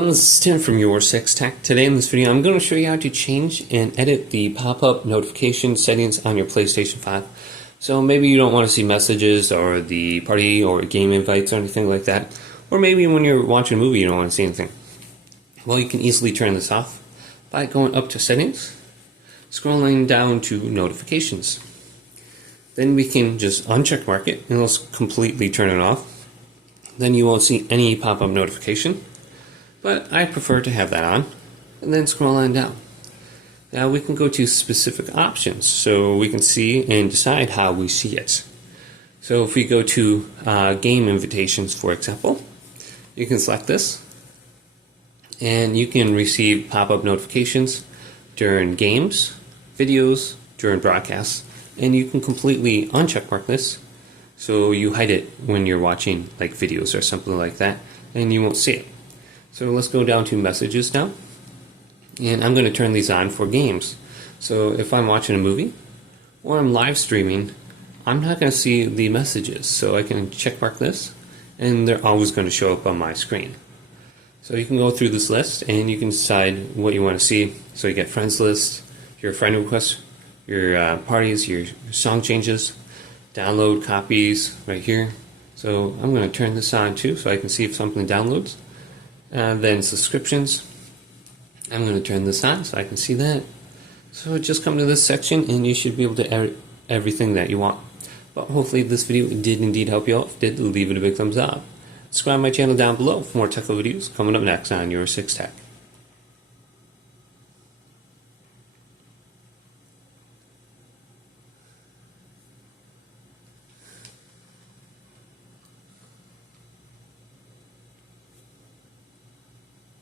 This is Tim from YourSixTech. Today in this video I'm going to show you how to change and edit the pop-up notification settings on your PlayStation 5. So maybe you don't want to see messages or the party or game invites or anything like that. Or maybe when you're watching a movie you don't want to see anything. Well, you can easily turn this off by going up to settings, scrolling down to notifications. Then we can just uncheck mark it and let's completely turn it off. Then you won't see any pop-up notification. But I prefer to have that on, and then scroll on down. Now we can go to specific options so we can see and decide how we see it. So if we go to game invitations, for example, you can select this, and you can receive pop-up notifications during games, videos, during broadcasts, and you can completely uncheck mark this so you hide it when you're watching like videos or something like that, and you won't see it. So let's go down to messages now, and I'm going to turn these on for games. So if I'm watching a movie or I'm live streaming, I'm not going to see the messages, so I can check mark this and they're always going to show up on my screen. So you can go through this list and you can decide what you want to see. So you get friends list, your friend requests, your parties, your song changes, download copies right here. So I'm going to turn this on too so I can see if something downloads. Then subscriptions, I'm going to turn this on so I can see that. So just come to this section and you should be able to edit everything that you want. But hopefully this video did indeed help you out. If it did, leave it a big thumbs up. Subscribe to my channel down below for more technical videos coming up next on YourSixTech.